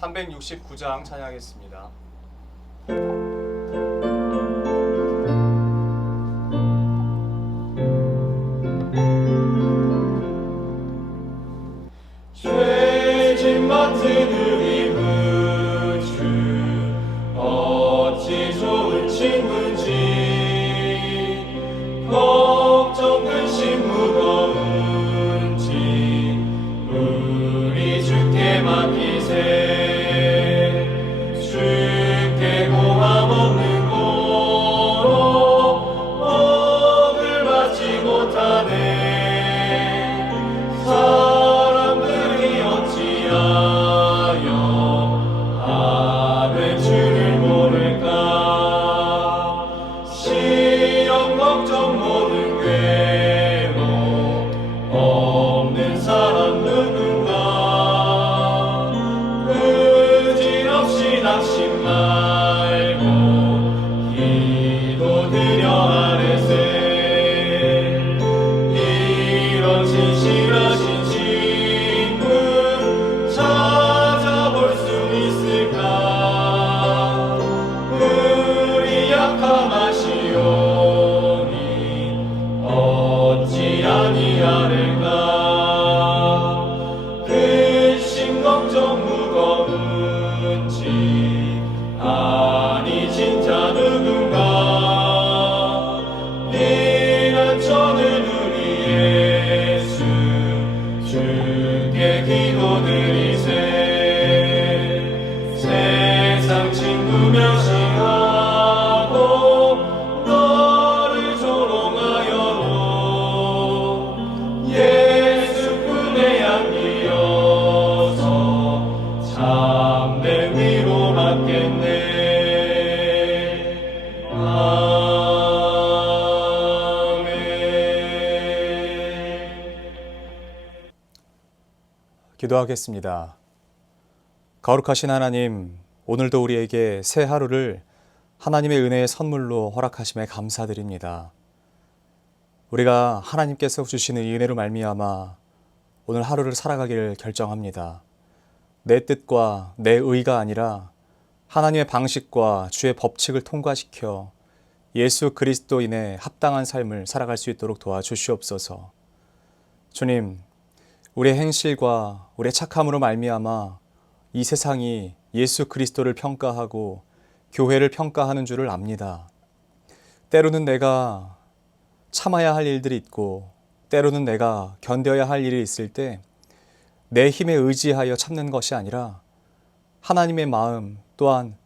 369장 찬양하겠습니다. 죄짐 맡은 우리 구주 어찌 좋은 친구인지 걱정 근심 무거운지 우리 주께 맡기세. 주께 고함 없는 고로 복을 받지 못하네. 사람들이 어찌하여 하늘 주를 모를까. 시험 걱정 모든 괴로움 없는 사람 누군가. 부질없이 낙심 말고 기도드려 아뢰세. 이런 진실하신 친구 찾아볼 수 있을까. 우리 약함하시오니 어찌 아니하릴까. 근심 걱정 무거운지 아니 진짜 누군가. 피난처는 우리 예수 주께 기도드리세. 세상 친구 멸시하고 너를 조롱하여도 예수 품에 안기어서 참된 위로 받겠네. 아멘. 기도하겠습니다. 거룩하신 하나님, 오늘도 우리에게 새 하루를 하나님의 은혜의 선물로 허락하심에 감사드립니다. 우리가 하나님께서 주시는 이 은혜로 말미암아 오늘 하루를 살아가기를 결정합니다. 내 뜻과 내 의가 아니라 하나님의 방식과 주의 법칙을 통과시켜 예수 그리스도인의 합당한 삶을 살아갈 수 있도록 도와주시옵소서. 주님, 우리의 행실과 우리의 착함으로 말미암아 이 세상이 예수 그리스도를 평가하고 교회를 평가하는 줄을 압니다. 때로는 내가 참아야 할 일들이 있고 때로는 내가 견뎌야 할 일이 있을 때 내 힘에 의지하여 참는 것이 아니라 하나님의 마음 또한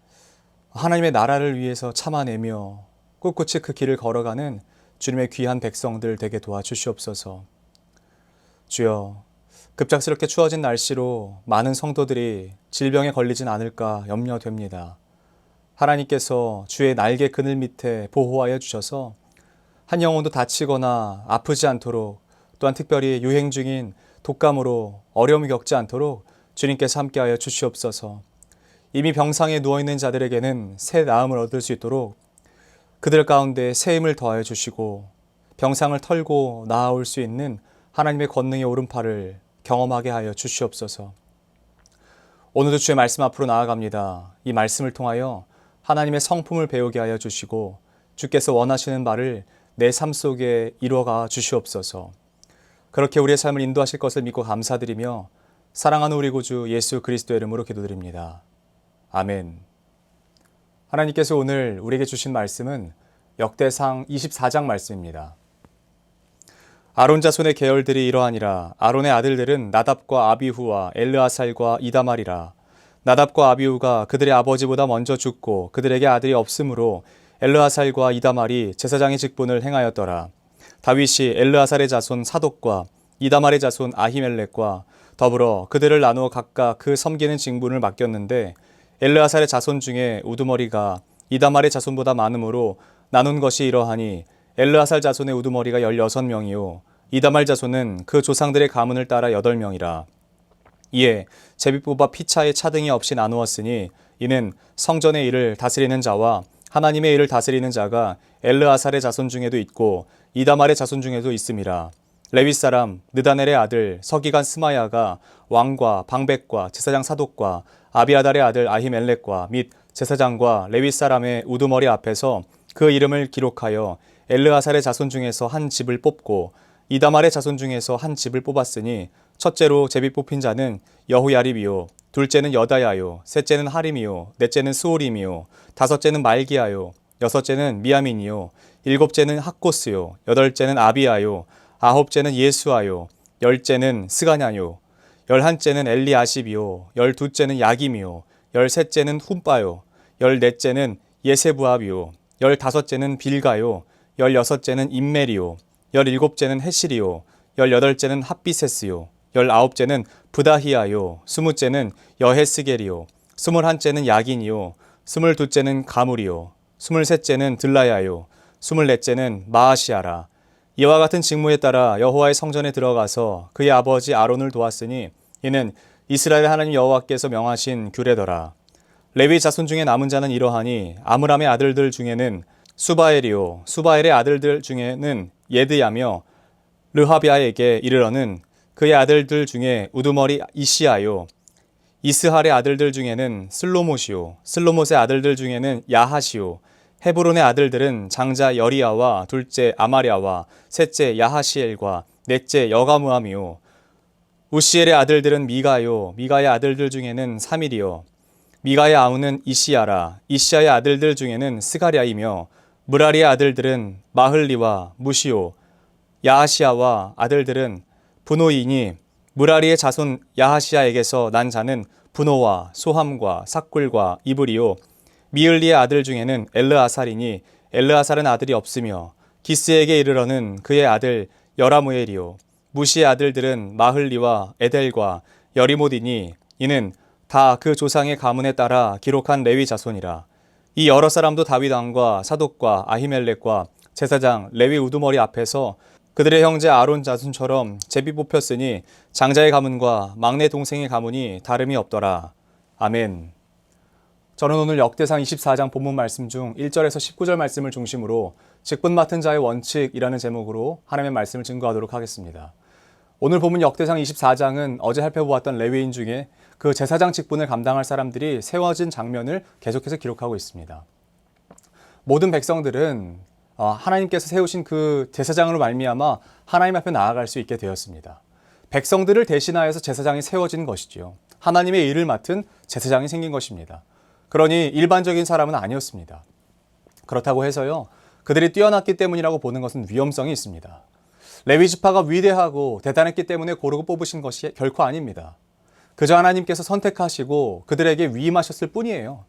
하나님의 나라를 위해서 참아내며 꿋꿋이 그 길을 걸어가는 주님의 귀한 백성들 되게 도와주시옵소서. 주여, 급작스럽게 추워진 날씨로 많은 성도들이 질병에 걸리진 않을까 염려됩니다. 하나님께서 주의 날개 그늘 밑에 보호하여 주셔서 한 영혼도 다치거나 아프지 않도록, 또한 특별히 유행 중인 독감으로 어려움을 겪지 않도록 주님께서 함께하여 주시옵소서. 이미 병상에 누워있는 자들에게는 새 나음을 얻을 수 있도록 그들 가운데 새 힘을 더하여 주시고 병상을 털고 나아올 수 있는 하나님의 권능의 오른팔을 경험하게 하여 주시옵소서. 오늘도 주의 말씀 앞으로 나아갑니다. 이 말씀을 통하여 하나님의 성품을 배우게 하여 주시고 주께서 원하시는 바를 내 삶 속에 이루어가 주시옵소서. 그렇게 우리의 삶을 인도하실 것을 믿고 감사드리며 사랑하는 우리 구주 예수 그리스도의 이름으로 기도드립니다. 아멘. 하나님께서 오늘 우리에게 주신 말씀은 역대상 24장 말씀입니다. 아론 자손의 계열들이 이러하니라. 아론의 아들들은 나답과 아비후와 엘르아살과 이다말이라. 나답과 아비후가 그들의 아버지보다 먼저 죽고 그들에게 아들이 없으므로 엘르아살과 이다말이 제사장의 직분을 행하였더라. 다윗이 엘르아살의 자손 사독과 이다말의 자손 아히멜렉과 더불어 그들을 나누어 각각 그 섬기는 직분을 맡겼는데 엘르아살의 자손 중에 우두머리가 이다말의 자손보다 많으므로 나눈 것이 이러하니 엘르아살 자손의 우두머리가 16명이요 이다말 자손은 그 조상들의 가문을 따라 8명이라. 이에 제비 뽑아 피차에 차등이 없이 나누었으니 이는 성전의 일을 다스리는 자와 하나님의 일을 다스리는 자가 엘르아살의 자손 중에도 있고 이다말의 자손 중에도 있음이라. 레위 사람 느다넬의 아들 서기관 스마야가 왕과 방백과 제사장 사독과 아비아달의 아들 아히멜렉과 및 제사장과 레위 사람의 우두머리 앞에서 그 이름을 기록하여 엘르아살의 자손 중에서 한 집을 뽑고 이다말의 자손 중에서 한 집을 뽑았으니 첫째로 제비 뽑힌 자는 여호야립이요 둘째는 여다야요 셋째는 하림이요 넷째는 스오림이요 다섯째는 말기야요 여섯째는 미야민이요 일곱째는 학고스요 여덟째는 아비야요 아홉째는 예수아요 열째는 스가냐요 열한째는 엘리아십이요 열두째는 야김이요 열셋째는 훔바요 열넷째는 예세부압이요 열다섯째는 빌가요 열여섯째는 임멜이요 열일곱째는 헤실이요 열여덟째는 핫비세스요 열아홉째는 부다히야요 스무째는 여헤스겔이요 스물한째는 야긴이요 스물두째는 가물이요 스물셋째는 들라야요 스물넷째는 마아시아라. 이와 같은 직무에 따라 여호와의 성전에 들어가서 그의 아버지 아론을 도왔으니 이는 이스라엘 하나님 여호와께서 명하신 규례더라. 레위 자손 중에 남은 자는 이러하니 아므람의 아들들 중에는 수바엘이요 수바엘의 아들들 중에는 예드야며 르하비아에게 이르러는 그의 아들들 중에 우두머리 이시아요 이스할의 아들들 중에는 슬로못이요 슬로못의 아들들 중에는 야하시요 헤브론의 아들들은 장자 여리야와 둘째 아마랴와 셋째 야하시엘과 넷째 여가무함이요 우시엘의 아들들은 미가요 미가의 아들들 중에는 사밀이요 미가의 아우는 이시야라 이시야의 아들들 중에는 스가랴이며 무라리의 아들들은 마흘리와 무시오 야하시야와 아들들은 분노이니 무라리의 자손 야하시야에게서 난 자는 분노와 소함과 삭굴과 이브리요 미을리의 아들 중에는 엘르아살이니 엘르아살은 아들이 없으며 기스에게 이르러는 그의 아들 여라무엘이요 무시의 아들들은 마흘리와 에델과 여리못이니 이는 다 그 조상의 가문에 따라 기록한 레위 자손이라. 이 여러 사람도 다윗 왕과 사독과 아히멜렉과 제사장 레위 우두머리 앞에서 그들의 형제 아론 자손처럼 제비 뽑혔으니 장자의 가문과 막내 동생의 가문이 다름이 없더라. 아멘. 저는 오늘 역대상 24장 본문 말씀 중 1절에서 19절 말씀을 중심으로 직분 맡은 자의 원칙이라는 제목으로 하나님의 말씀을 증거하도록 하겠습니다. 오늘 본문 역대상 24장은 어제 살펴보았던 레위인 중에 그 제사장 직분을 감당할 사람들이 세워진 장면을 계속해서 기록하고 있습니다. 모든 백성들은 하나님께서 세우신 그 제사장으로 말미암아 하나님 앞에 나아갈 수 있게 되었습니다. 백성들을 대신하여서 제사장이 세워진 것이지요. 하나님의 일을 맡은 제사장이 생긴 것입니다. 그러니 일반적인 사람은 아니었습니다. 그렇다고 해서요, 그들이 뛰어났기 때문이라고 보는 것은 위험성이 있습니다. 레위 지파가 위대하고 대단했기 때문에 고르고 뽑으신 것이 결코 아닙니다. 그저 하나님께서 선택하시고 그들에게 위임하셨을 뿐이에요.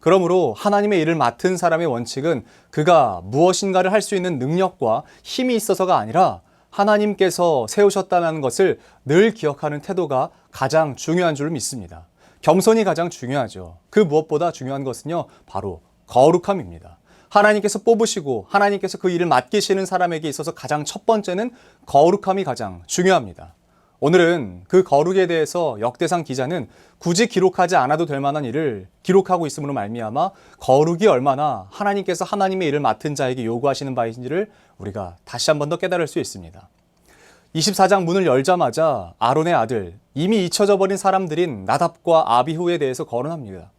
그러므로 하나님의 일을 맡은 사람의 원칙은 그가 무엇인가를 할 수 있는 능력과 힘이 있어서가 아니라 하나님께서 세우셨다는 것을 늘 기억하는 태도가 가장 중요한 줄 믿습니다. 겸손이 가장 중요하죠. 그 무엇보다 중요한 것은요, 바로 거룩함입니다. 하나님께서 뽑으시고 하나님께서 그 일을 맡기시는 사람에게 있어서 가장 첫 번째는 거룩함이 가장 중요합니다. 오늘은 그 거룩에 대해서 역대상 기자는 굳이 기록하지 않아도 될 만한 일을 기록하고 있음으로 말미암아 거룩이 얼마나 하나님께서 하나님의 일을 맡은 자에게 요구하시는 바인지를 우리가 다시 한 번 더 깨달을 수 있습니다. 24장 문을 열자마자 아론의 아들, 이미 잊혀져 버린 사람들인 나답과 아비후에 대해서 거론합니다.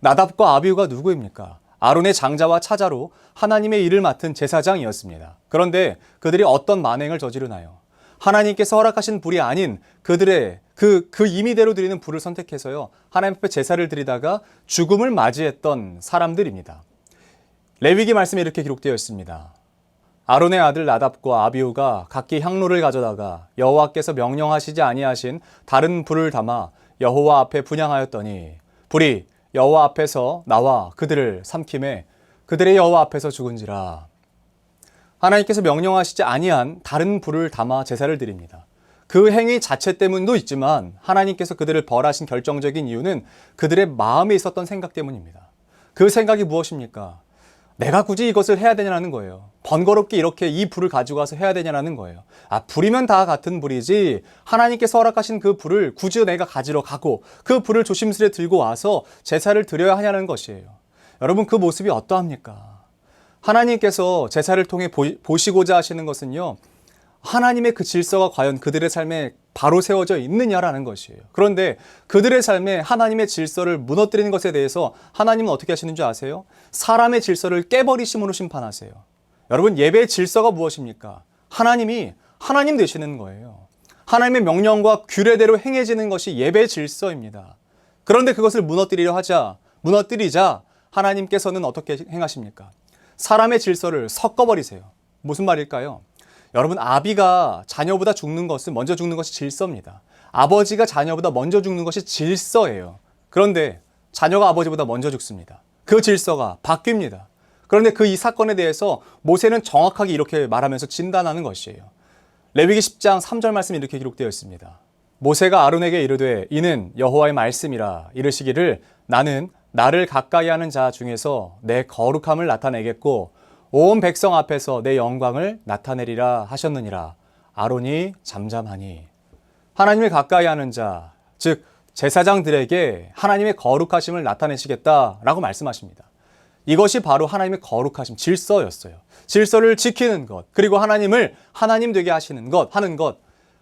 나답과 아비후가 누구입니까? 아론의 장자와 차자로 하나님의 일을 맡은 제사장이었습니다. 그런데 그들이 어떤 만행을 저지르나요? 하나님께서 허락하신 불이 아닌 그들의 그 임의대로 드리는 불을 선택해서요, 하나님 앞에 제사를 드리다가 죽음을 맞이했던 사람들입니다. 레위기 말씀에 이렇게 기록되어 있습니다. 아론의 아들 나답과 아비후가 각기 향로를 가져다가 여호와께서 명령하시지 아니하신 다른 불을 담아 여호와 앞에 분향하였더니 불이 여호와 앞에서 나와 그들을 삼킴에 그들의 여호와 앞에서 죽은지라. 하나님께서 명령하시지 아니한 다른 불을 담아 제사를 드립니다. 그 행위 자체 때문도 있지만 하나님께서 그들을 벌하신 결정적인 이유는 그들의 마음에 있었던 생각 때문입니다. 그 생각이 무엇입니까? 내가 굳이 이것을 해야 되냐는 거예요. 번거롭게 이렇게 이 불을 가지고 와서 해야 되냐는 거예요. 불이면 다 같은 불이지 하나님께서 허락하신 그 불을 굳이 내가 가지러 가고 그 불을 조심스레 들고 와서 제사를 드려야 하냐는 것이에요. 여러분, 그 모습이 어떠합니까? 하나님께서 제사를 통해 보시고자 하시는 것은요, 하나님의 그 질서가 과연 그들의 삶에 바로 세워져 있느냐라는 것이에요. 그런데 그들의 삶에 하나님의 질서를 무너뜨리는 것에 대해서 하나님은 어떻게 하시는 줄 아세요? 사람의 질서를 깨버리심으로 심판하세요. 여러분, 예배의 질서가 무엇입니까? 하나님이 하나님 되시는 거예요. 하나님의 명령과 규례대로 행해지는 것이 예배의 질서입니다. 그런데 그것을 무너뜨리자 하나님께서는 어떻게 행하십니까? 사람의 질서를 섞어버리세요. 무슨 말일까요? 여러분, 아비가 자녀보다 먼저 죽는 것이 질서입니다. 아버지가 자녀보다 먼저 죽는 것이 질서예요. 그런데 자녀가 아버지보다 먼저 죽습니다. 그 질서가 바뀝니다. 그런데 이 사건에 대해서 모세는 정확하게 이렇게 말하면서 진단하는 것이에요. 레위기 10장 3절 말씀이 이렇게 기록되어 있습니다. 모세가 아론에게 이르되 이는 여호와의 말씀이라 이르시기를 나는 나를 가까이 하는 자 중에서 내 거룩함을 나타내겠고 온 백성 앞에서 내 영광을 나타내리라 하셨느니라. 아론이 잠잠하니. 하나님을 가까이 하는 자, 즉 제사장들에게 하나님의 거룩하심을 나타내시겠다라고 말씀하십니다. 이것이 바로 하나님의 거룩하심, 질서였어요. 질서를 지키는 것, 그리고 하나님을 하나님 되게 하는 것.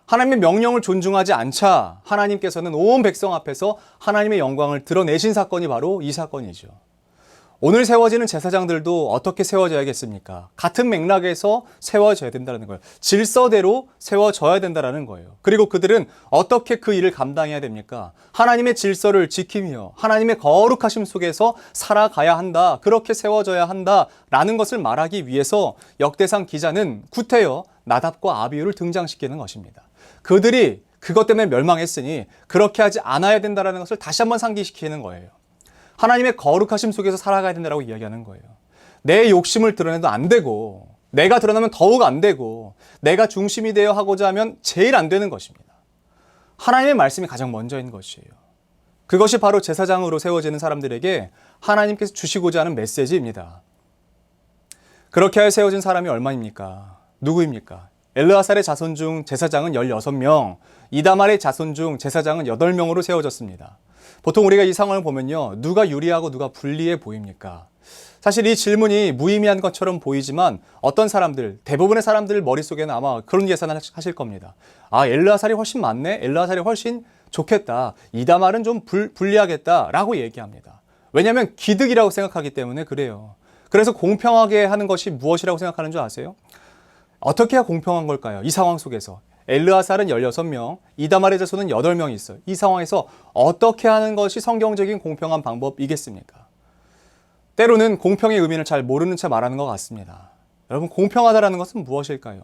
하나님의 명령을 존중하지 않자 하나님께서는 온 백성 앞에서 하나님의 영광을 드러내신 사건이 바로 이 사건이죠. 오늘 세워지는 제사장들도 어떻게 세워져야겠습니까? 같은 맥락에서 세워져야 된다는 거예요. 질서대로 세워져야 된다는 거예요. 그리고 그들은 어떻게 그 일을 감당해야 됩니까? 하나님의 질서를 지키며 하나님의 거룩하심 속에서 살아가야 한다. 그렇게 세워져야 한다라는 것을 말하기 위해서 역대상 기자는 구태여 나답과 아비후를 등장시키는 것입니다. 그들이 그것 때문에 멸망했으니 그렇게 하지 않아야 된다는 것을 다시 한번 상기시키는 거예요. 하나님의 거룩하심 속에서 살아가야 된다고 이야기하는 거예요. 내 욕심을 드러내도 안 되고, 내가 드러나면 더욱 안 되고, 내가 중심이 되어 하고자 하면 제일 안 되는 것입니다. 하나님의 말씀이 가장 먼저인 것이에요. 그것이 바로 제사장으로 세워지는 사람들에게 하나님께서 주시고자 하는 메시지입니다. 그렇게 하여 세워진 사람이 얼마입니까? 누구입니까? 엘르아살의 자손 중 제사장은 16명, 이다말의 자손 중 제사장은 8명으로 세워졌습니다. 보통 우리가 이 상황을 보면요, 누가 유리하고 누가 불리해 보입니까? 사실 이 질문이 무의미한 것처럼 보이지만 어떤 사람들, 대부분의 사람들 머릿속에는 아마 그런 계산을 하실 겁니다. 아, 엘르아살이 훨씬 많네? 엘르아살이 훨씬 좋겠다. 이다말은 좀 불리하겠다라고 얘기합니다. 왜냐하면 기득이라고 생각하기 때문에 그래요. 그래서 공평하게 하는 것이 무엇이라고 생각하는 줄 아세요? 어떻게 해야 공평한 걸까요? 이 상황 속에서. 엘르아살은 16명, 이다말의 자손은 8명이 있어요. 이 상황에서 어떻게 하는 것이 성경적인 공평한 방법이겠습니까? 때로는 공평의 의미를 잘 모르는 채 말하는 것 같습니다. 여러분, 공평하다는 것은 무엇일까요?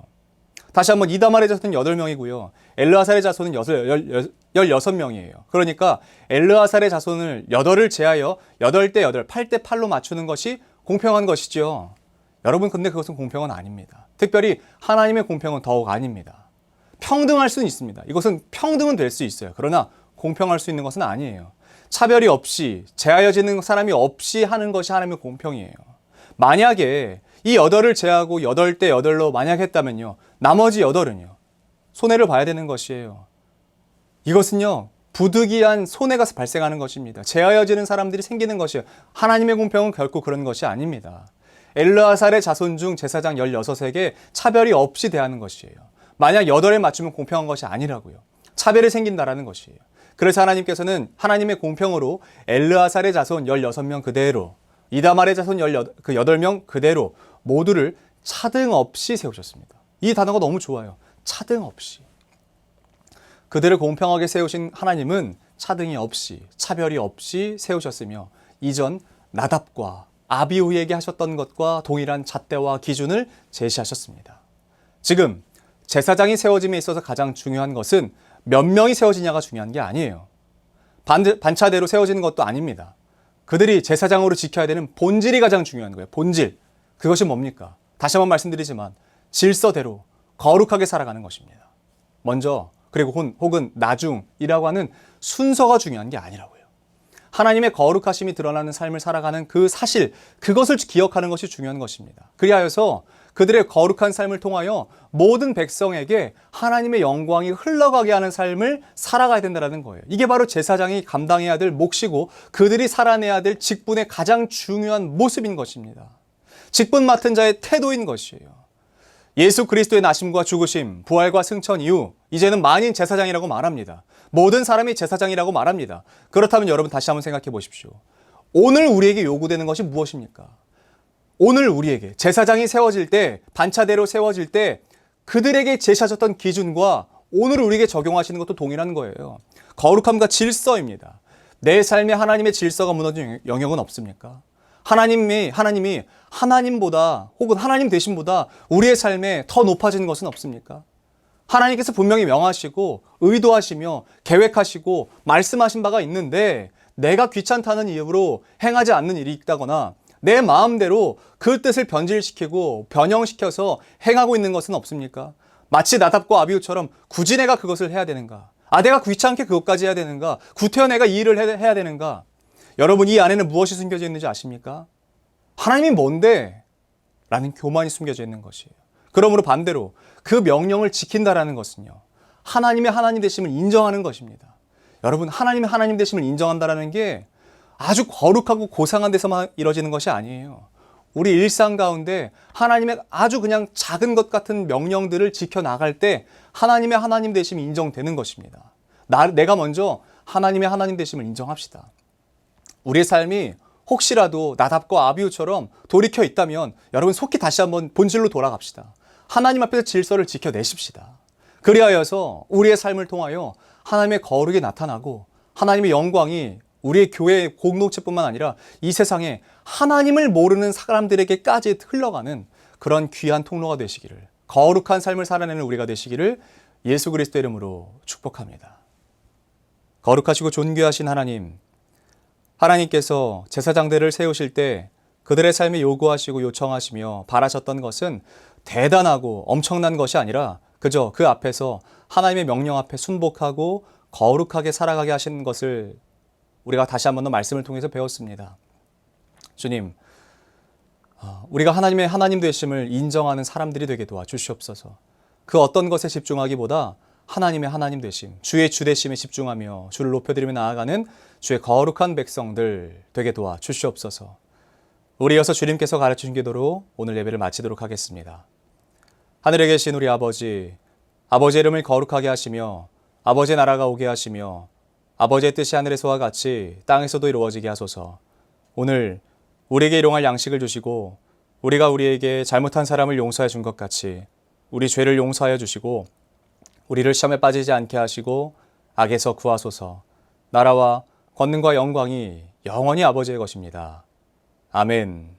다시 한번 이다말의 자손은 8명이고요. 엘르아살의 자손은 16명이에요. 그러니까 엘르아살의 자손을 8을 제하여 8대 8, 8대 8로 맞추는 것이 공평한 것이죠. 여러분, 근데 그것은 공평은 아닙니다. 특별히 하나님의 공평은 더욱 아닙니다. 평등할 수는 있습니다. 이것은 평등은 될 수 있어요. 그러나 공평할 수 있는 것은 아니에요. 차별이 없이, 제하여지는 사람이 없이 하는 것이 하나님의 공평이에요. 만약에 이 8을 제하고 8대 8로 만약 했다면요, 나머지 8은요, 손해를 봐야 되는 것이에요. 이것은요, 부득이한 손해가 발생하는 것입니다. 제하여지는 사람들이 생기는 것이에요. 하나님의 공평은 결코 그런 것이 아닙니다. 엘르아살의 자손 중 제사장 16에게 차별이 없이 대하는 것이에요. 만약 8에 맞추면 공평한 것이 아니라고요. 차별이 생긴다라는 것이에요. 그래서 하나님께서는 하나님의 공평으로 엘르아살의 자손 16명 그대로, 이다말의 자손 8명 그대로 모두를 차등 없이 세우셨습니다. 이 단어가 너무 좋아요. 차등 없이. 그들을 공평하게 세우신 하나님은 차등이 없이, 차별이 없이 세우셨으며 이전 나답과 아비후에게 하셨던 것과 동일한 잣대와 기준을 제시하셨습니다. 지금 제사장이 세워짐에 있어서 가장 중요한 것은 몇 명이 세워지냐가 중요한 게 아니에요. 반차대로 세워지는 것도 아닙니다. 그들이 제사장으로 지켜야 되는 본질이 가장 중요한 거예요. 본질. 그것이 뭡니까? 다시 한번 말씀드리지만 질서대로 거룩하게 살아가는 것입니다. 먼저, 그리고 혹은 나중이라고 하는 순서가 중요한 게 아니라고요. 하나님의 거룩하심이 드러나는 삶을 살아가는 그 사실, 그것을 기억하는 것이 중요한 것입니다. 그리하여서 그들의 거룩한 삶을 통하여 모든 백성에게 하나님의 영광이 흘러가게 하는 삶을 살아가야 된다는 거예요. 이게 바로 제사장이 감당해야 될 몫이고 그들이 살아내야 될 직분의 가장 중요한 모습인 것입니다. 직분 맡은 자의 태도인 것이에요. 예수 그리스도의 나심과 죽으심, 부활과 승천 이후 이제는 만인 제사장이라고 말합니다. 모든 사람이 제사장이라고 말합니다. 그렇다면 여러분 다시 한번 생각해 보십시오. 오늘 우리에게 요구되는 것이 무엇입니까? 오늘 우리에게 제사장이 세워질 때, 반차대로 세워질 때 그들에게 제시하셨던 기준과 오늘 우리에게 적용하시는 것도 동일한 거예요. 거룩함과 질서입니다. 내 삶에 하나님의 질서가 무너진 영역은 없습니까? 하나님이 하나님보다 혹은 하나님 되심보다 우리의 삶에 더 높아진 것은 없습니까? 하나님께서 분명히 명하시고 의도하시며 계획하시고 말씀하신 바가 있는데 내가 귀찮다는 이유로 행하지 않는 일이 있다거나 내 마음대로 그 뜻을 변질시키고 변형시켜서 행하고 있는 것은 없습니까? 마치 나답과 아비후처럼 굳이 내가 그것을 해야 되는가? 내가 귀찮게 그것까지 해야 되는가? 구태여 내가 이 일을 해야 되는가? 여러분, 이 안에는 무엇이 숨겨져 있는지 아십니까? 하나님이 뭔데? 라는 교만이 숨겨져 있는 것이에요. 그러므로 반대로 그 명령을 지킨다라는 것은요, 하나님의 하나님 되심을 인정하는 것입니다. 여러분, 하나님의 하나님 되심을 인정한다라는 게 아주 거룩하고 고상한 데서만 이루어지는 것이 아니에요. 우리 일상 가운데 하나님의 아주 그냥 작은 것 같은 명령들을 지켜나갈 때 하나님의 하나님 되심이 인정되는 것입니다. 내가 먼저 하나님의 하나님 되심을 인정합시다. 우리의 삶이 혹시라도 나답과 아비후처럼 돌이켜 있다면 여러분 속히 다시 한번 본질로 돌아갑시다. 하나님 앞에서 질서를 지켜내십시다. 그리하여서 우리의 삶을 통하여 하나님의 거룩이 나타나고 하나님의 영광이 우리의 교회 공동체뿐만 아니라 이 세상에 하나님을 모르는 사람들에게까지 흘러가는 그런 귀한 통로가 되시기를, 거룩한 삶을 살아내는 우리가 되시기를 예수 그리스도 이름으로 축복합니다. 거룩하시고 존귀하신 하나님, 하나님께서 제사장들을 세우실 때 그들의 삶에 요구하시고 요청하시며 바라셨던 것은 대단하고 엄청난 것이 아니라 그저 그 앞에서 하나님의 명령 앞에 순복하고 거룩하게 살아가게 하신 것을 우리가 다시 한 번 더 말씀을 통해서 배웠습니다. 주님, 우리가 하나님의 하나님 되심을 인정하는 사람들이 되게 도와주시옵소서. 그 어떤 것에 집중하기보다 하나님의 하나님 되심, 주의 주 되심에 집중하며 주를 높여드리며 나아가는 주의 거룩한 백성들 되게 도와주시옵소서. 우리 이어서 주님께서 가르치신 기도로 오늘 예배를 마치도록 하겠습니다. 하늘에 계신 우리 아버지, 아버지의 이름을 거룩하게 하시며 아버지의 나라가 오게 하시며 아버지의 뜻이 하늘에서와 같이 땅에서도 이루어지게 하소서. 오늘 우리에게 일용할 양식을 주시고 우리가 우리에게 잘못한 사람을 용서해 준 것 같이 우리 죄를 용서하여 주시고 우리를 시험에 빠지지 않게 하시고 악에서 구하소서. 나라와 권능과 영광이 영원히 아버지의 것입니다. 아멘.